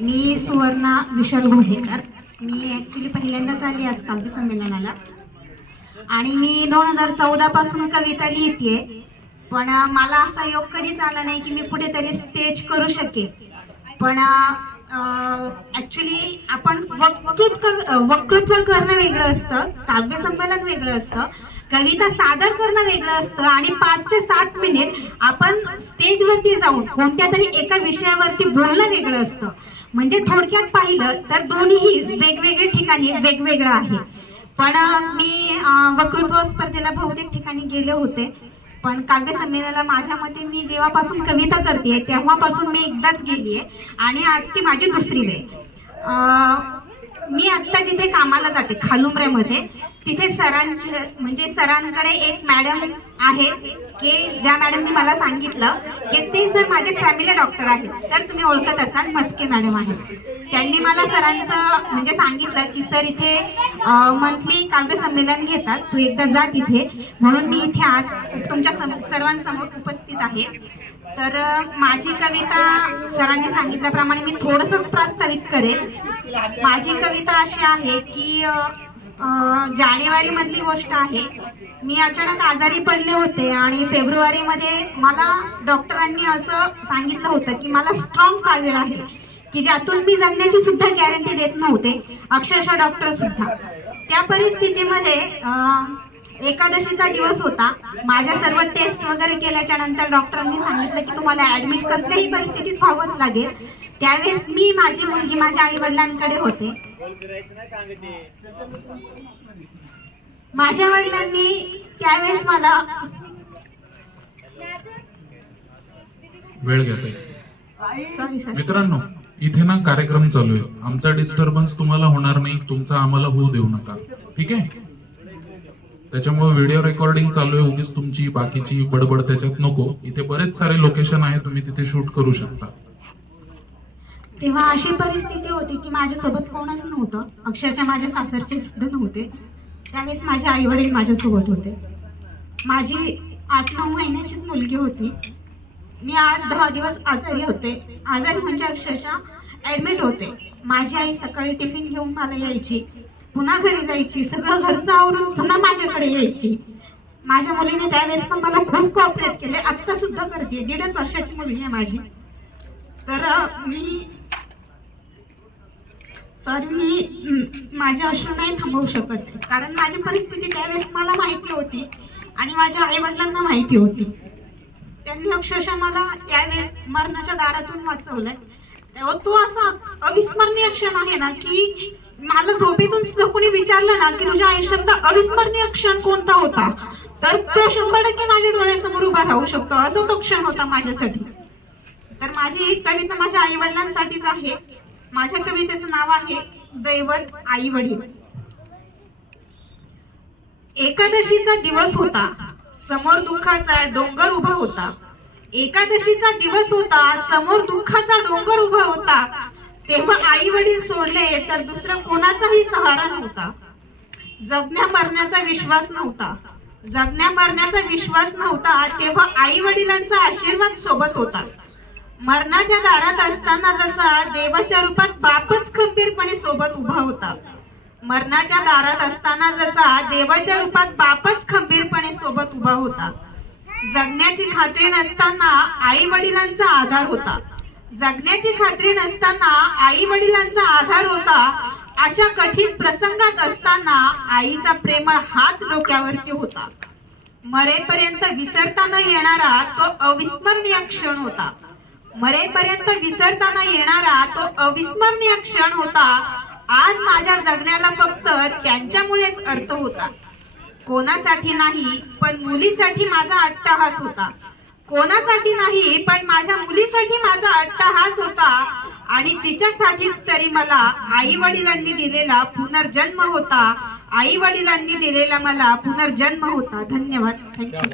मी सुवर्णा विशाल घोडेकर. मी actually पहिल्यांदाच आली आज काव्य संमेलनाला आणि मी 2014 पासून कविता लिहितेय. पण मला असा योग कधीच आला नाही की मी कुठेतरी स्टेज करू शकेन. पण ॲक्च्युली आपण वक्तृत्व करणं वेगळं असतं, काव्य संमेलन वेगळं असतं, कविता सादर करणं वेगळं असतं आणि 5 ते 7 मिनिट आपण स्टेजवरती जाऊन कोणत्या तरी एका विषयावरती बोलणं वेगळं असतं. म्हणजे थोडक्यात पाहिलं तर दोन्हीही वेगवेगळ्या ठिकाणी वेगवेगळं आहे. पण मी वक्तृत्व स्पर्धेला बहुतेक ठिकाणी गेले होते, पण काव्य संमेलनाला माझ्या मते मी जेव्हापासून कविता करते तेव्हापासून मी एकदाच गेली आहे आणि आजची माझी दुसरी वेळ. मी आत्ता जिथे कामाला जाते खालुमऱ्यामध्ये, तिथे सरांकडे एक मॅडम आहेत की ज्या मॅडमनी मला सांगितलं की ते सर माझे फॅमिली डॉक्टर आहेत. तर तुम्ही ओळखत असाल, मस्के मॅडम आहेत. त्यांनी मला सरांचं सांगितलं की सर इथे मंथली काव्य संमेलन घेतात, तू एकदा जा तिथे. म्हणून मी इथे आज तुमच्या सर्वांसमोर उपस्थित आहे. तर माझी कविता सरांनी सांगितल्याप्रमाणे मी थोडंसंच प्रास्ताविक करेन. माझी कविता अशी आहे की जानेवारी मधली गोष्ट आहे. मी अचानक आजारी पडले होते आणि फेब्रुवारीमध्ये मला डॉक्टरांनी असं सांगितलं होतं की मला स्ट्रॉंग कावीळ आहे की ज्यातून मी जगण्याची सुद्धा गॅरंटी देत नव्हते, अक्षरशः डॉक्टर सुद्धा. त्या परिस्थितीमध्ये एकादशीचा दिवस होता. माझ्या सर्व टेस्ट वगैरे केल्याच्या नंतर डॉक्टरांनी सांगितलं की तुम्हाला ऍडमिट कसल्याही परिस्थितीत व्हावंच लागेल. त्यावेळेस मी माझी मुलगी माझ्या आई वडिलांकडे होते. माझ्या वडिलांनी त्यावेळेस मला वेळ घेते. Sorry sir. मित्रांनो, इथे ना कार्यक्रम चालू आहे. आमचा डिस्टर्बन्स तुम्हाला होणार नाही, तुमचा आम्हाला होऊ देऊ नका, ठीक आहे? त्याच्यामुळे व्हिडिओ रेकॉर्डिंग चालू आहे, उगीच तुमची बाकीची बडबड त्याच्यात नको. इथे बरेच सारे लोकेशन आहे, तुम्ही तिथे शूट करू शकता. तेव्हा अशी परिस्थिती होती की माझ्यासोबत कोणच नव्हतं, अक्षरशः माझ्या सासरचे सुद्धा नव्हते. त्यावेळेस माझे आई वडील माझ्यासोबत होते. माझी 8-9 महिन्याचीच मुलगी होती. मी 8-10 दिवस आजारी होते. आजारी म्हणजे अक्षरशः ऍडमिट होते. माझी आई सकाळी टिफिन घेऊन मला यायची, पुन्हा घरी जायची, सगळं घरचं आवरून पुन्हा माझ्याकडे यायची. माझ्या मुलीने त्यावेळेस पण मला खूप कोऑपरेट केले, आता सुद्धा करते. 1.5 वर्षाची मुलगी आहे माझी. तर मी माझे अश्रू नाही थांबवू शकत, कारण माझी परिस्थिती त्यावेळेस मला माहिती होती आणि माझ्या आई वडिलांना माहिती होती. त्यांनी अक्षरशः मला त्यावेळेस मरणाच्या दारातून वाचवलंय. तो असा अविस्मरणीय क्षण आहे ना की मला झोपेतून सुद्धा कोणी विचारलं ना की तुझ्या आयुष्यातला अविस्मरणीय क्षण कोणता होता, तर तो 100% माझ्या डोळ्यासमोर उभा राहू शकतो. असा तो क्षण होता माझ्यासाठी. तर माझी ही कविता माझ्या आई वडिलांसाठीच आहे. माझ्या कवितेचं नाव आहे दैवत आई वडील. एकादशीचा दिवस होता, समोर दुःखाचा डोंगर उभा होता. एकादशीचा दिवस होता, समोर दुःखाचा डोंगर उभा होता. तेव्हा आई वडील सोडले तर दुसरा कोणाचाही सहारा नव्हता. जगण्या मरण्याचा विश्वास नव्हता. जगण्या मरण्याचा विश्वास नव्हता तेव्हा आई वडिलांचा आशीर्वाद सोबत होता. मरणाच्या दारात असताना जसा देवाच्या रूपात बापच खंबीरपणे सोबत उभा होता. मरणाच्या दारात असताना जसा देवाच्या रूपात बापच खंबीरपणे सोबत उभा होता. जगण्याची खात्री नसताना आई वडिलांचा आधार होता. जगण्याची खात्री नसताना आई वडिलांचा आधार होता. अशा कठीण प्रसंगात असताना आईचा प्रेमळ हात डोक्यावरती होता. मरेपर्यंत विसरता न येणारा तो अविस्मरणीय क्षण होता. मरेपर्यंत विसरताना येणारा तो अविस्मरणीय क्षण होता. आज माझ्या जगण्याला फक्त त्यांच्यामुळेच अर्थ होता. कोणासाठी नाही पण मुलीसाठी माझा अट्टहास होता. कोणासाठी नाही पण माझ्या मुलीसाठी माझा अट्टहास होता. आणि तिच्यासाठीच तरी मला आई वडिलांनी दिलेला पुनर्जन्म होता. आई वडिलांनी दिलेला मला पुनर्जन्म होता. धन्यवाद. थँक्यू.